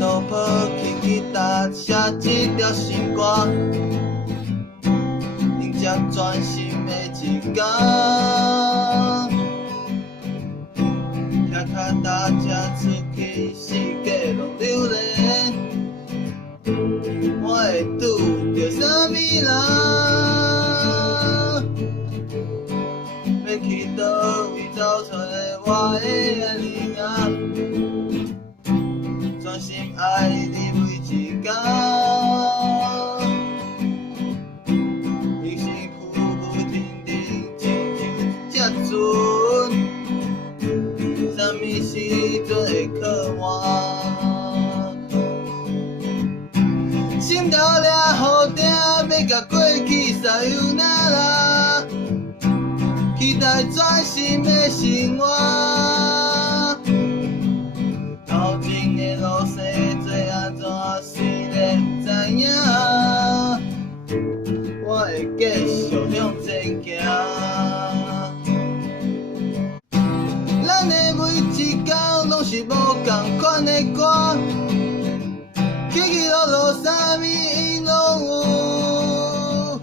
都抱起吉他，写一条新歌，迎接全新的一天。骑脚踏车出去，世界拢流连，我会拄着啥物人？要去倒位找出我的爱人啊！专心爱你每一天，人生浮浮沉沉，亲像才准，啥物时阵会靠我？心头掠雨定，要甲过去撒由那拉，期待全新的生活。头前的路势做安怎，虽然不知影，我会继续向前行。咱的每一天拢是无同款的歌，起起落落啥物因拢有，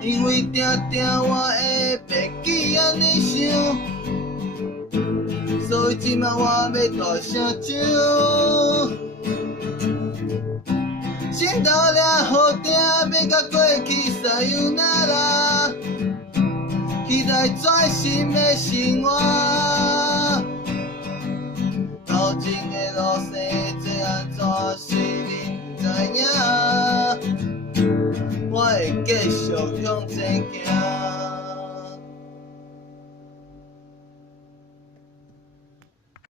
因为定定我会袂记安尼想。所以即摆我要大声唱，心头掠雨定，要甲过去撒由那拉，期待全新的生活。头前的路势做安怎，虽然不知影，我会继续向前